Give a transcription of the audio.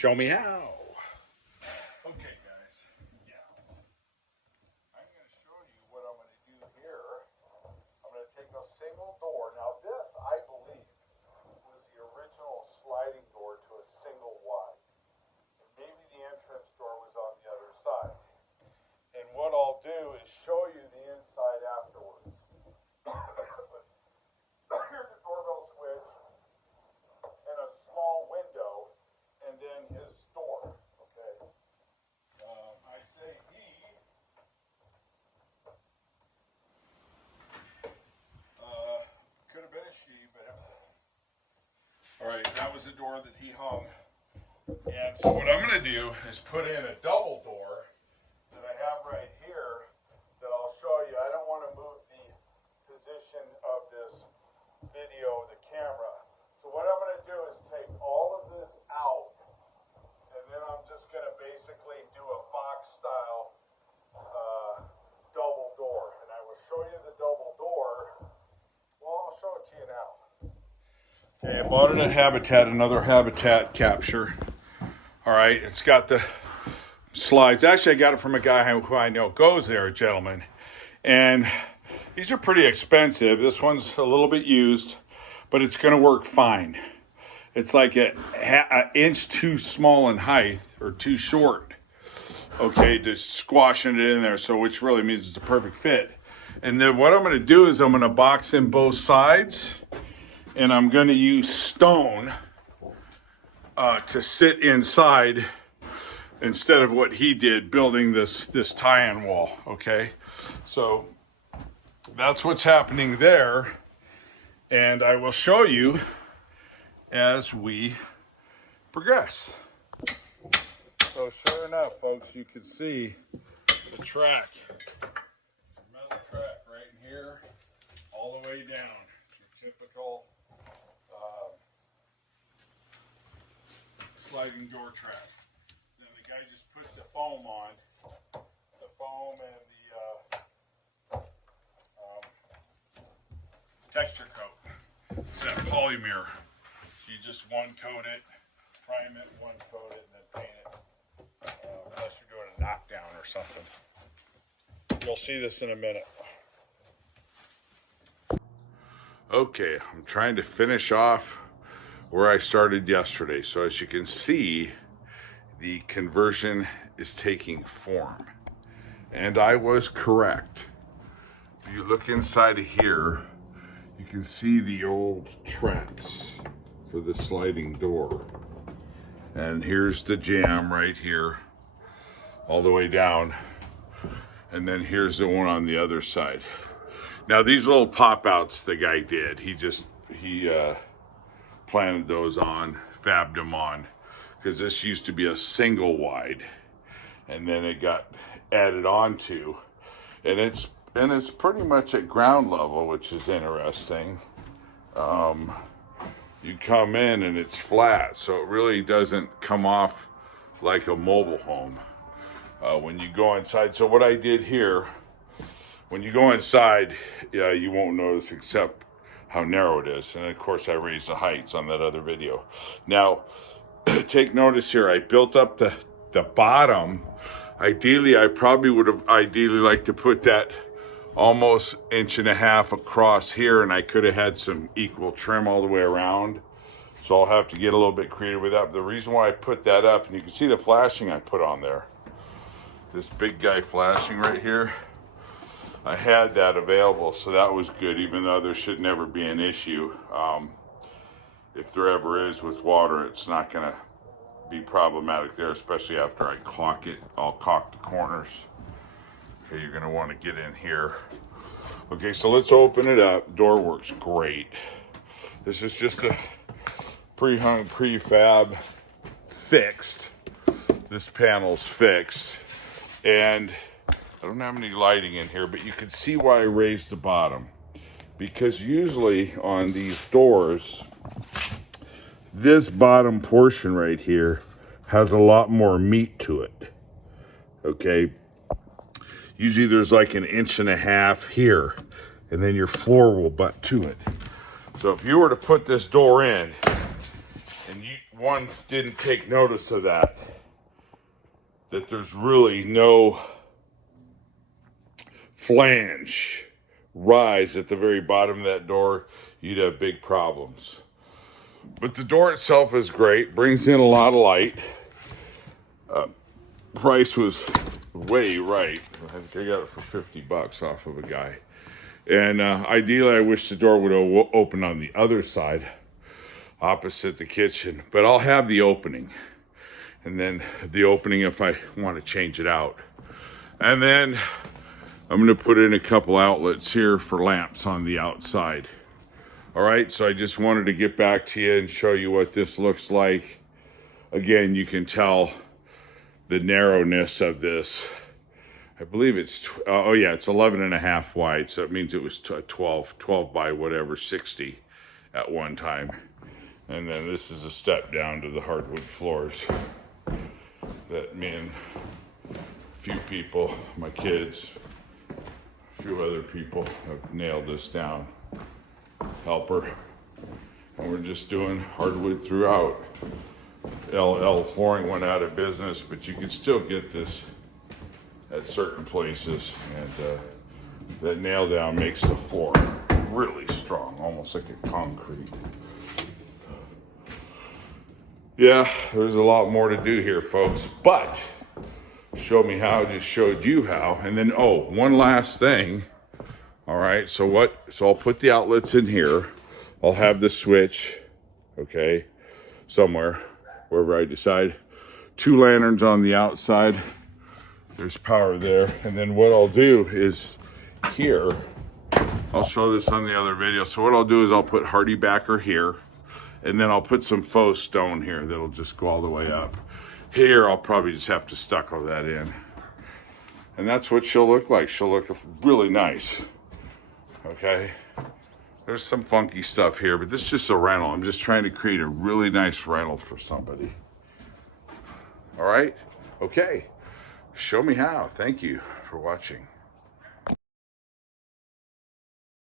Show me how. Okay, guys. Yeah. I'm going to show you what I'm going to do here. I'm going to take a single door. Now this, I believe, was the original sliding door to a single wide. And maybe the entrance door was on the other side. And what I'll do is show you the inside afterwards. Here's a doorbell switch and a small window, and then his door. Okay. I say he. Could have been a she, but it was a. All right, that was the door that he hung. And so what I'm going to do is put in a double door that I have right here that I'll show you. I don't want to move the position of this video, the camera. So what I'm going to do is take all of this out, and then I'm just going to basically do a box style double door. And I will show you the double door. Well, I'll show it to you now. Okay, I bought it at Habitat, another Habitat capture. All right, it's got the slides. Actually, I got it from a guy who I know goes there, a gentleman. And these are pretty expensive. This one's a little bit used, but it's going to work fine. It's like an inch too small in height, or too short. Okay, just squashing it in there, so which really means it's a perfect fit. And then what I'm going to do is I'm going to box in both sides, and I'm going to use stone to sit inside instead of what he did, building this tie-in wall. Okay, so that's what's happening there, and I will show you as we progress. So sure enough, folks, you can see the track, metal track right in here, all the way down. It's your typical sliding door track. Then the guy just put the foam on, the foam and the texture coat. It's that polymer. You just one coat it, prime it, one coat it, and then paint it. Unless you're doing a knockdown or something. You'll see this in a minute. Okay, I'm trying to finish off where I started yesterday. So as you can see, the conversion is taking form. And I was correct. If you look inside of here, you can see the old tracks for the sliding door. And here's the jamb right here, all the way down. And then here's the one on the other side. Now these little pop outs the guy did, he planted those on, fabbed them on, because this used to be a single wide, and then it got added on to, and it's pretty much at ground level, which is interesting. You come in and it's flat, so it really doesn't come off like a mobile home when you go inside. So what I did here, when you go inside, you won't notice except how narrow it is. And of course I raised the heights on that other video. Now, take notice here, I built up the bottom. Ideally, I probably would have liked to put that almost 1.5 inches across here, and I could have had some equal trim all the way around. So I'll have to get a little bit creative with that. But the reason why I put that up, and you can see the flashing I put on there, this big guy flashing right here, I had that available, so that was good, even though there should never be an issue. If there ever is with water, it's not going to be problematic there, especially after I caulk it. I'll caulk the corners. Okay, you're going to want to get in here. Okay, so let's open it up. Door works great. This is just a pre-hung prefab fixed. This panel's fixed, and I don't have any lighting in here, but you can see why I raised the bottom, because usually on these doors, this bottom portion right here has a lot more meat to it. Okay, usually there's like 1.5 inches here, and then your floor will butt to it. So if you were to put this door in, and one didn't take notice of that there's really no flange rise at the very bottom of that door, you'd have big problems. But the door itself is great, brings in a lot of light. Price was way right. I think I got it for $50 off of a guy. And ideally, I wish the door would open on the other side, opposite the kitchen. But I'll have the opening. And then the opening if I want to change it out. And then I'm going to put in a couple outlets here for lamps on the outside. All right, so I just wanted to get back to you and show you what this looks like. Again, you can tell the narrowness of this. I believe it's, it's 11.5 wide, so it means it was 12 by whatever, 60 at one time. And then this is a step down to the hardwood floors that me and a few people, my kids, a few other people have nailed this down. Helper. And we're just doing hardwood throughout. LL Flooring went out of business, but you can still get this at certain places, and that nail down makes the floor really strong, almost like a concrete. Yeah, there's a lot more to do here, folks, but show me how, just showed you how. And then, one last thing. All right, so I'll put the outlets in here. I'll have the switch, okay, somewhere, wherever I decide. 2 lanterns on the outside. There's power there. And then what I'll do is here, I'll show this on the other video. So what I'll do is I'll put HardieBacker here, and then I'll put some faux stone here that'll just go all the way up. Here, I'll probably just have to stucco that in. And that's what she'll look like. She'll look really nice. Okay, there's some funky stuff here, but this is just a rental. I'm just trying to create a really nice rental for somebody. All right, okay, show me how. Thank you for watching.